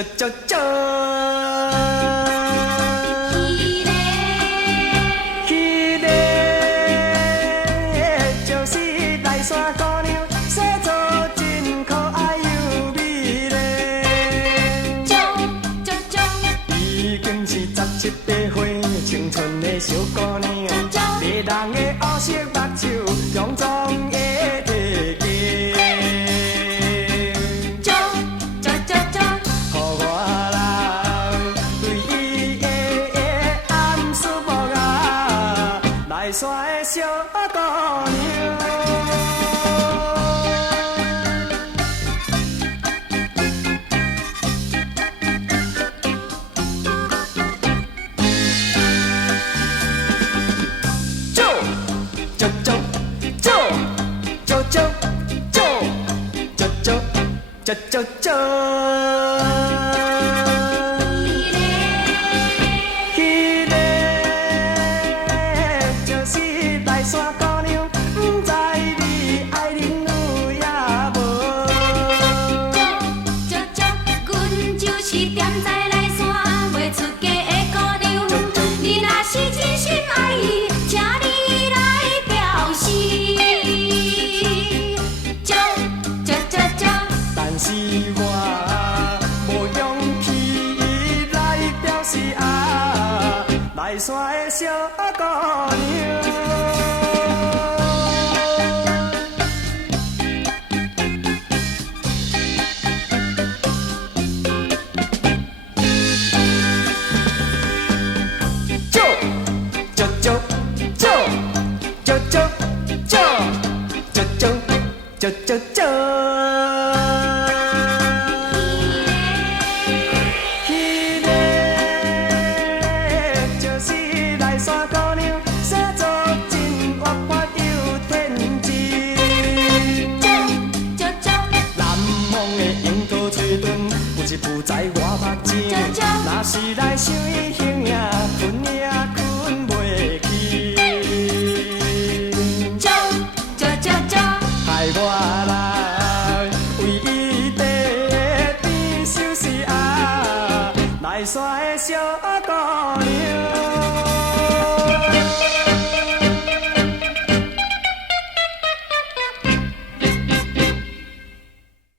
这这这。迄个就是大山姑娘，洗做真可爱又美丽。已经是17、18岁青春的小姑娘，迷人的黑色目睭，强壮的体格。予我人对伊的暗思慕啊，来山的小姑娘。这，迄个就是大山姑娘，不知你爱恁有也无？阮就是踮在内山袂出家的姑娘，你若是真心爱伊，请你来表示。但是我无勇气来表示爱，来山的小姑娘。不知我目睭，若是来想伊形影，困也困袂去。害我来为伊在边相思啊，来山的小。